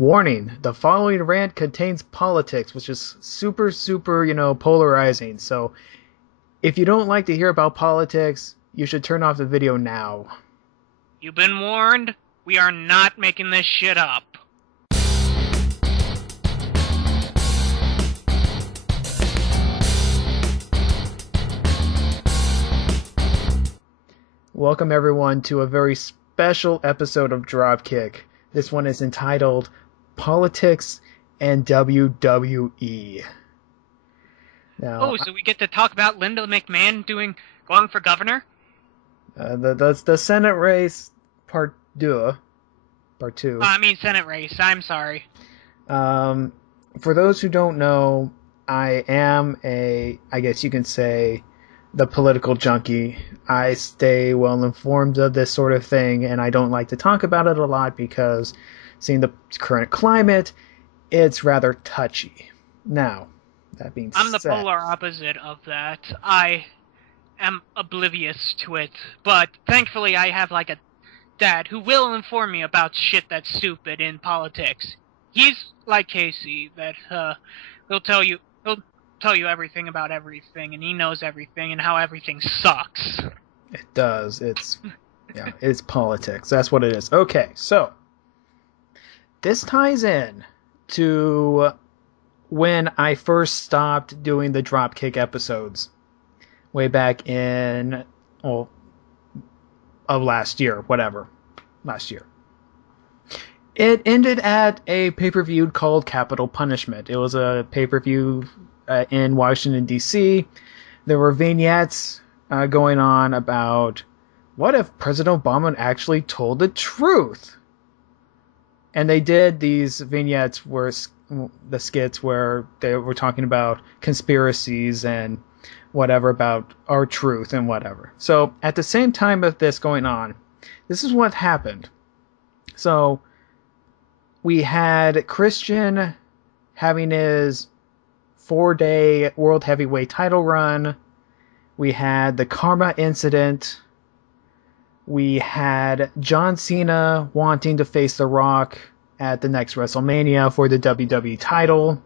Warning, the following rant contains politics, which is super, polarizing. So if you don't like to hear about politics, you should turn off the video now. You've been warned. We are not making this shit up. Welcome everyone to a very special episode of Dropkick. This one is entitled Politics and WWE. Now, so we get to talk about Linda McMahon going for governor? the Senate race part 2. Senate race. I'm sorry. For those who don't know, I am I guess you can say, the political junkie. I stay well informed of this sort of thing, and I don't like to talk about it a lot because, seeing the current climate, it's rather touchy. Now, that being said, I'm the polar opposite of that. I am oblivious to it, but thankfully I have a dad who will inform me about shit that's stupid in politics. He's like Casey, that he'll tell you everything about everything, and he knows everything and how everything sucks. It does. It's politics. That's what it is. Okay, so this ties in to when I first stopped doing the Dropkick episodes way back in of last year. It ended at a pay-per-view called Capitol Punishment. It was a pay-per-view in Washington, D.C. There were vignettes going on about what if President Obama actually told the truth. And they did these vignettes where the skits where they were talking about conspiracies and whatever about our truth and whatever. So at the same time of this going on, this is what happened. So we had Christian having his 4-day World Heavyweight title run. We had the Karma incident. We had John Cena wanting to face The Rock at the next WrestleMania for the WWE title.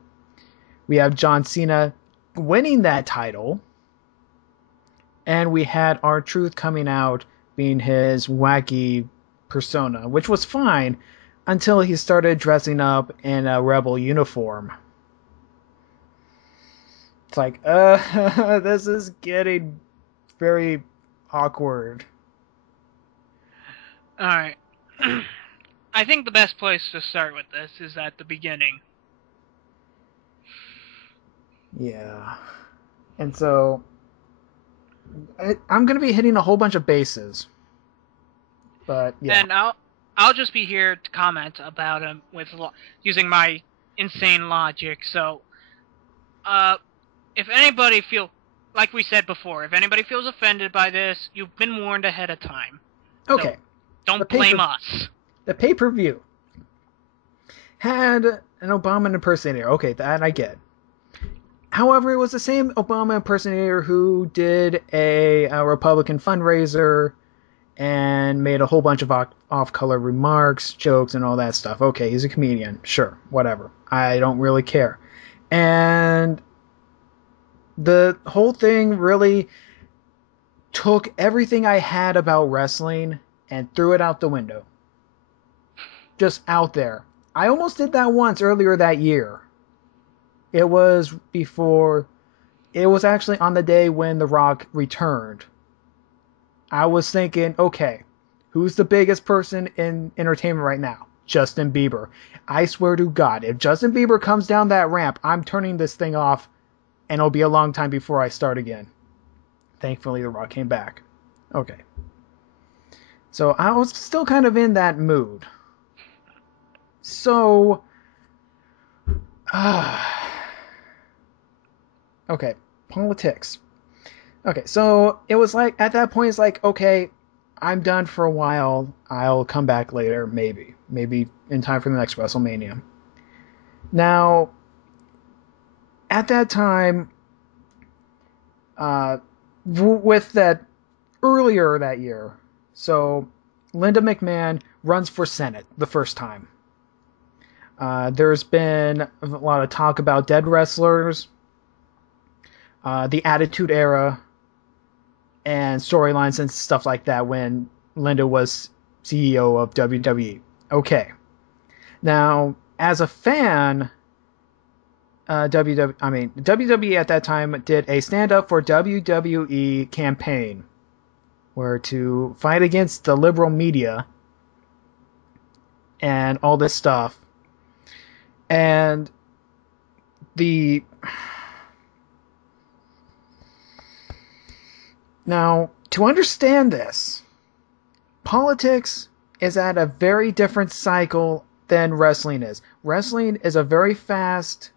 We have John Cena winning that title. And we had R-Truth coming out being his wacky persona, which was fine until he started dressing up in a rebel uniform. It's like, this is getting very awkward. Alright. I think the best place to start with this is at the beginning. Yeah. And so, I'm going to be hitting a whole bunch of bases. But, yeah. And I'll just be here to comment about him using my insane logic. So, if anybody like we said before, if anybody feels offended by this, you've been warned ahead of time. Okay. So don't blame us. The pay-per-view had an Obama impersonator. Okay, that I get. However, it was the same Obama impersonator who did a Republican fundraiser and made a whole bunch of off-color remarks, jokes, and all that stuff. Okay, he's a comedian. Sure, whatever. I don't really care. And the whole thing really took everything I had about wrestling and threw it out the window. Just out there. I almost did that once earlier that year. It was actually on the day when The Rock returned. I was thinking, okay, who's the biggest person in entertainment right now? Justin Bieber. I swear to God, if Justin Bieber comes down that ramp, I'm turning this thing off, and it'll be a long time before I start again. Thankfully, The Rock came back. Okay. So I was still kind of in that mood. So, okay, politics. Okay, so it was like, at that point, it's like, okay, I'm done for a while. I'll come back later, maybe in time for the next WrestleMania. Now, at that time, with that earlier that year, so Linda McMahon runs for Senate the first time. There's been a lot of talk about dead wrestlers, the Attitude Era, and storylines and stuff like that when Linda was CEO of WWE. Okay. Now, as a fan, WWE at that time did a Stand Up for WWE campaign where to fight against the liberal media and all this stuff. And now, to understand this, politics is at a very different cycle than wrestling is. Wrestling is a very fast,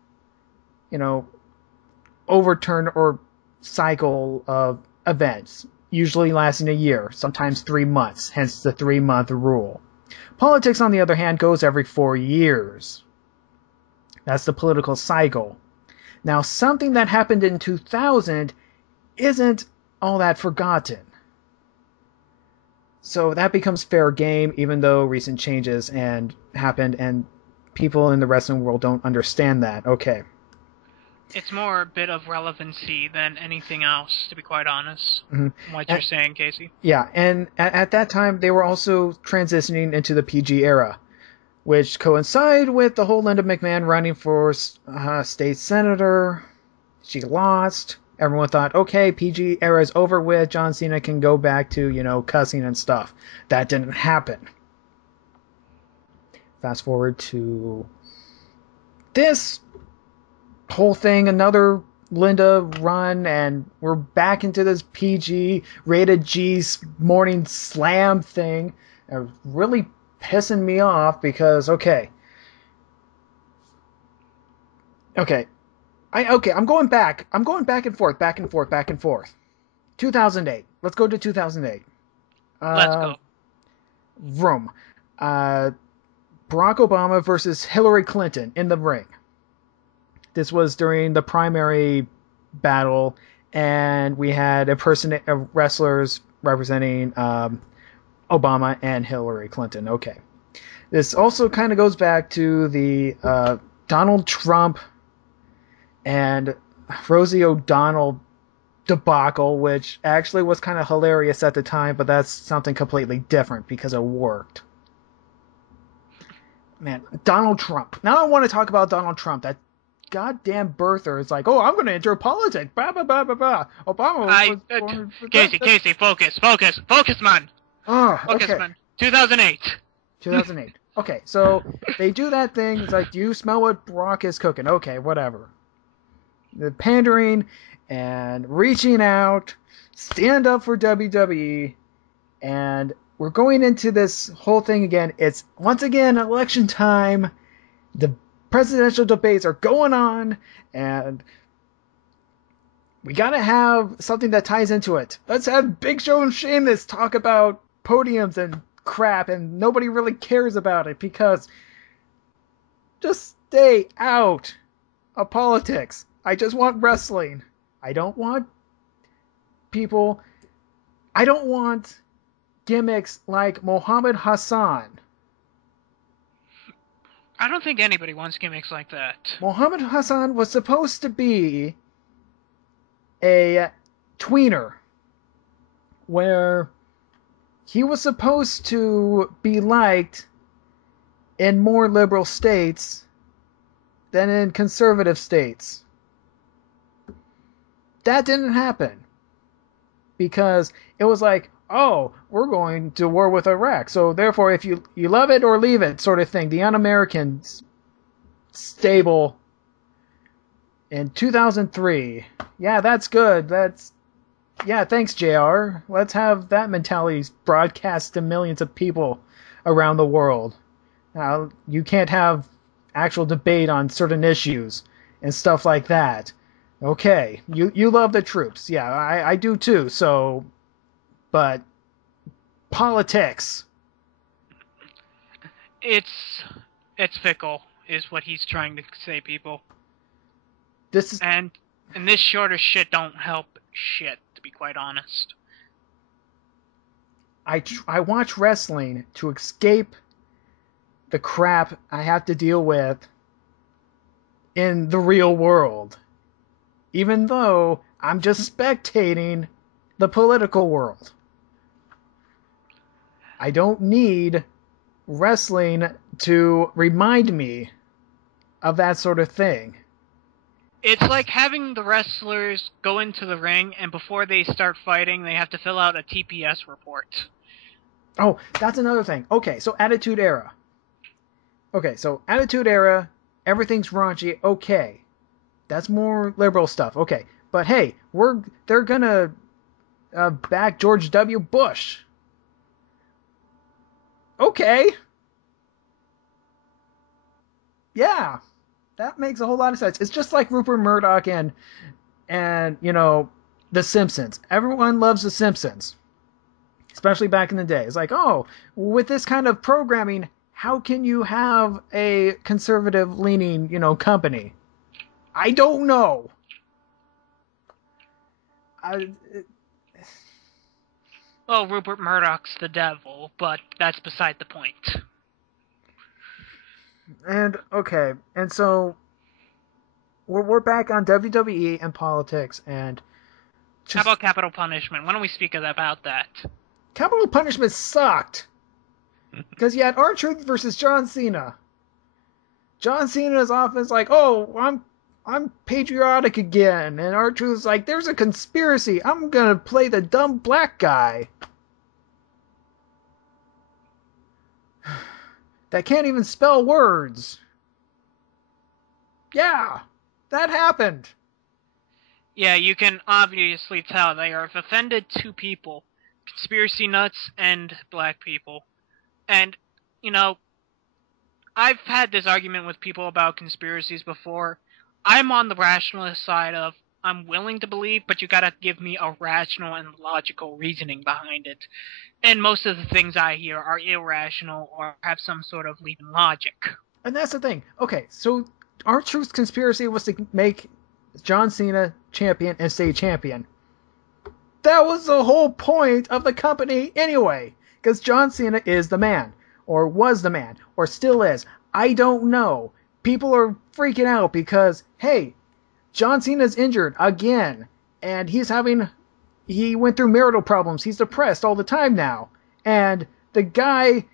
overturn or cycle of events, usually lasting a year, sometimes 3 months, hence the 3-month rule. Politics, on the other hand, goes every 4 years. That's the political cycle. Now, something that happened in 2000 isn't all that forgotten. So that becomes fair game, even though recent changes happened and people in the wrestling world don't understand that. Okay. It's more a bit of relevancy than anything else, to be quite honest. Mm-hmm. From what you're saying, Casey. Yeah, and at that time they were also transitioning into the PG era, which coincided with the whole Linda McMahon running for state senator. She lost. Everyone thought, okay, PG era is over with. John Cena can go back to, cussing and stuff. That didn't happen. Fast forward to this whole thing, another Linda run, and we're back into this PG rated G morning slam thing. It was really pissing me off because, okay, I'm going back and forth. 2008. Let's go to 2008. Let's go. Rome. Barack Obama versus Hillary Clinton in the ring. This was during the primary battle, and we had wrestlers representing Obama and Hillary Clinton. Okay. This also kind of goes back to the Donald Trump and Rosie O'Donnell debacle, which actually was kind of hilarious at the time, but that's something completely different because it worked. Man, Donald Trump. Now I want to talk about Donald Trump. That goddamn birther is like, oh, I'm going to enter politics. Blah, blah, blah, blah, blah. Obama was Casey, focus, man. Oh, okay. Focus, man. 2008. 2008. Okay, so they do that thing. It's like, do you smell what Brock is cooking? Okay, whatever. The pandering and reaching out, stand up for WWE, and we're going into this whole thing again. It's once again election time. The presidential debates are going on, and we gotta have something that ties into it. Let's have Big Show and Sheamus talk about podiums and crap, and nobody really cares about it because just stay out of politics. I just want wrestling. I don't want gimmicks like Muhammad Hassan. I don't think anybody wants gimmicks like that. Muhammad Hassan was supposed to be a tweener where he was supposed to be liked in more liberal states than in conservative states. That didn't happen because it was like, oh, we're going to war with Iraq, so therefore if you love it or leave it sort of thing. The Un-American stable in 2003. Yeah, that's good. Thanks, JR. Let's have that mentality broadcast to millions of people around the world. Now, you can't have actual debate on certain issues and stuff like that. Okay, you love the troops. Yeah, I do too, so... But... politics. It's fickle, is what he's trying to say, people. And this shorter shit don't help shit, to be quite honest. I watch wrestling to escape the crap I have to deal with in the real world, even though I'm just spectating the political world. I don't need wrestling to remind me of that sort of thing. It's like having the wrestlers go into the ring, and before they start fighting, they have to fill out a TPS report. Oh, that's another thing. Okay, so Attitude Era. Okay, so Attitude Era, everything's raunchy. Okay, that's more liberal stuff. Okay, but hey, they're gonna back George W. Bush. Okay. Yeah, that makes a whole lot of sense. It's just like Rupert Murdoch and The Simpsons. Everyone loves The Simpsons, especially back in the day. It's like, oh, with this kind of programming, how can you have a conservative-leaning, company? I don't know. Well, Rupert Murdoch's the devil, but that's beside the point. And okay, and so we're back on WWE and politics, and how about Capitol Punishment? Why don't we speak about that? Capitol Punishment sucked because you had R-Truth versus John Cena. John Cena's often like, "Oh, I'm patriotic again," and R-Truth's like, "There's a conspiracy. I'm gonna play the dumb black guy that can't even spell words." Yeah, that happened. Yeah, you can obviously tell they have offended two people, conspiracy nuts and black people. And, I've had this argument with people about conspiracies before. I'm on the rationalist side of, I'm willing to believe, but you gotta give me a rational and logical reasoning behind it. And most of the things I hear are irrational or have some sort of leap in logic. And that's the thing. Okay, so R-Truth's conspiracy was to make John Cena champion and stay champion. That was the whole point of the company anyway, because John Cena is the man, or was the man, or still is. I don't know. People are freaking out because, hey, John Cena's injured again, and he went through marital problems. He's depressed all the time now, and the guy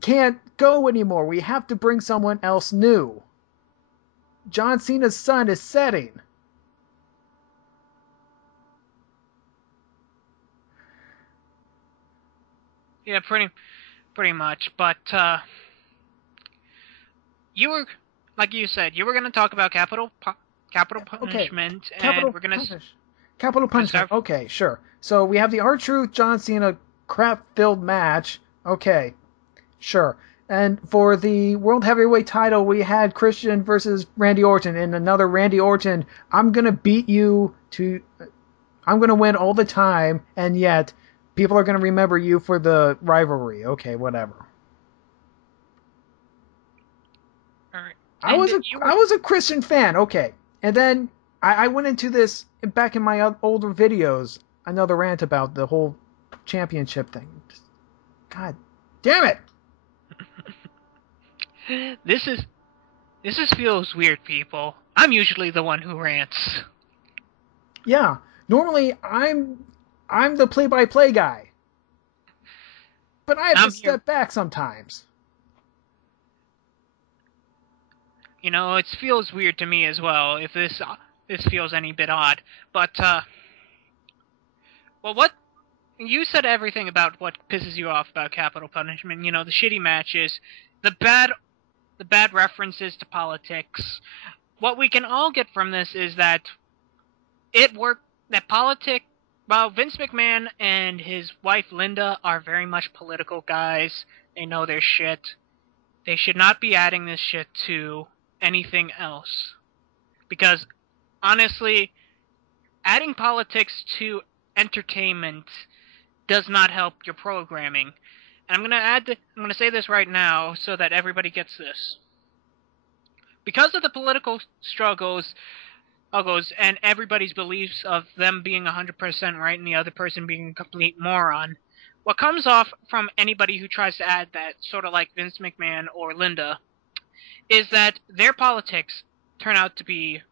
can't go anymore. We have to bring someone else new. John Cena's sun is setting. Yeah, pretty much. But you were, like you said, you were going to talk about Capitol Punishment, okay. and we're going to Capitol Punishment. Okay, sure. So we have the R-Truth John Cena crap-filled match. Okay, sure. And for the World Heavyweight title, we had Christian versus Randy Orton, and another Randy Orton. I'm gonna win all the time, and yet people are gonna remember you for the rivalry. Okay, whatever. All right. I was a Christian fan. Okay, and then I went into this back in my older videos. Another rant about the whole championship thing. God damn it! This feels weird, people. I'm usually the one who rants. Yeah, normally I'm the play-by-play guy, but I have to step back sometimes. It feels weird to me as well. If this feels any bit odd, but well, what you said everything about what pisses you off about Capitol Punishment. The shitty matches, the bad references to politics. What we can all get from this is that Vince McMahon and his wife Linda are very much political guys. They know their shit. They should not be adding this shit to anything else. Because, honestly, adding politics to entertainment does not help your programming. And I'm going to say this right now so that everybody gets this. Because of the political struggles and everybody's beliefs of them being 100% right and the other person being a complete moron, what comes off from anybody who tries to add that, sort of like Vince McMahon or Linda, is that their politics turn out to be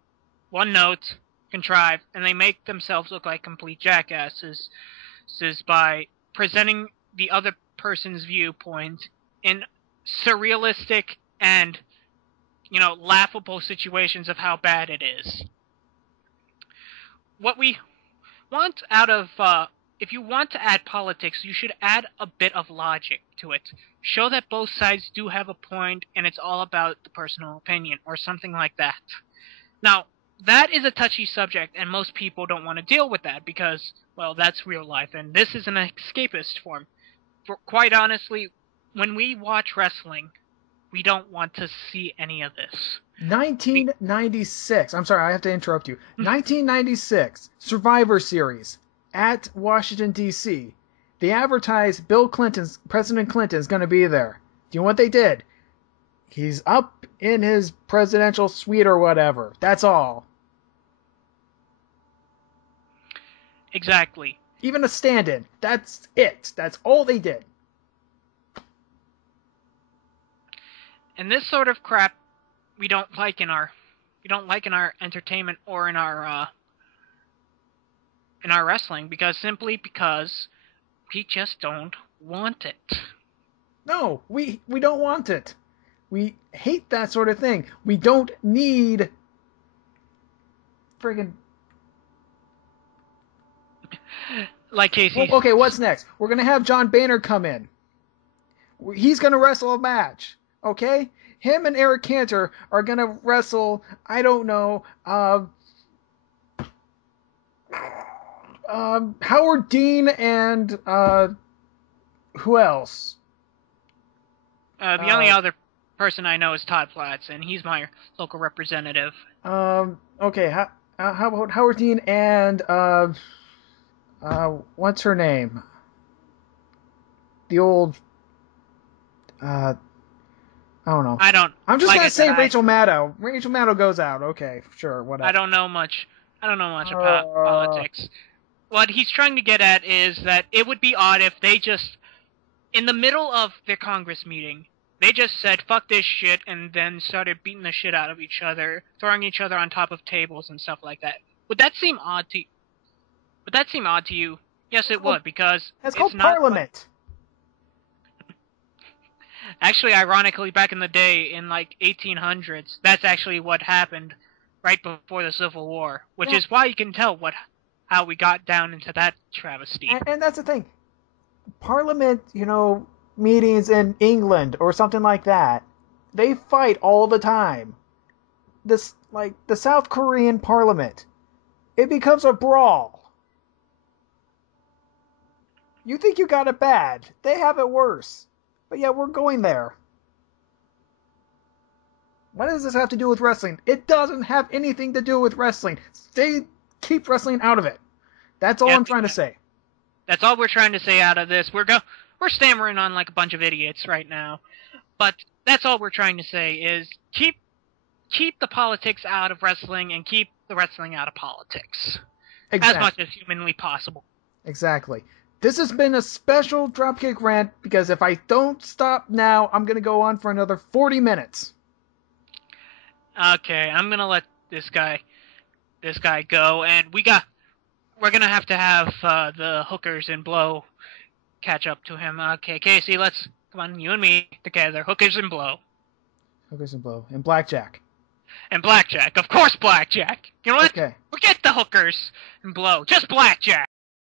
one note, contrived, and they make themselves look like complete jackasses by presenting the other person's viewpoint in surrealistic and, laughable situations of how bad it is. What we want out of, if you want to add politics, you should add a bit of logic to it. Show that both sides do have a point, and it's all about the personal opinion, or something like that. Now, that is a touchy subject, and most people don't want to deal with that, because, well, that's real life, and this is an escapist form. Quite honestly, when we watch wrestling, we don't want to see any of this. 1996. I'm sorry, I have to interrupt you. 1996 Survivor Series at Washington, D.C. They advertised President Clinton's going to be there. Do you know what they did? He's up in his presidential suite or whatever. That's all. Exactly. Even a stand-in. That's it. That's all they did. And this sort of crap we don't like in our entertainment or in our wrestling, because we just don't want it. No, we don't want it. We hate that sort of thing. We don't need friggin'... Like Casey. Well, okay, what's next? We're going to have John Boehner come in. He's going to wrestle a match. Okay? Him and Eric Cantor are going to wrestle, I don't know, Howard Dean and who else? The only other person I know is Todd Platts, and he's my local representative. Okay, how about Howard Dean and what's her name? The old I don't know. I'm just gonna say Rachel Maddow. Rachel Maddow goes out. Okay, sure, whatever. I don't know much about politics. What he's trying to get at is that it would be odd if they just, in the middle of their Congress meeting, they just said, fuck this shit, and then started beating the shit out of each other, throwing each other on top of tables and stuff like that. Would that seem odd to you? Yes, it would, because it's called Parliament. Actually, ironically, back in the day, in like 1800s, that's actually what happened right before the Civil War, which is why you can tell how we got down into that travesty. And that's the thing. Parliament, meetings in England or something like that, they fight all the time. This, like, the South Korean Parliament, it becomes a brawl. You think you got it bad. They have it worse. But yeah, we're going there. What does this have to do with wrestling? It doesn't have anything to do with wrestling. Keep wrestling out of it. That's all I'm trying to say. That's all we're trying to say out of this. We're stammering on like a bunch of idiots right now. But that's all we're trying to say is keep the politics out of wrestling and keep the wrestling out of politics. Exactly. As much as humanly possible. Exactly. This has been a special Dropkick rant, because if I don't stop now, I'm going to go on for another 40 minutes. Okay, I'm going to let this guy go, and we're going to have the hookers and Blow catch up to him. Okay, Casey, come on, you and me together. Hookers and Blow. Hookers and Blow. And Blackjack. And Blackjack. Of course Blackjack. You know what? Okay. Forget the hookers and Blow. Just Blackjack.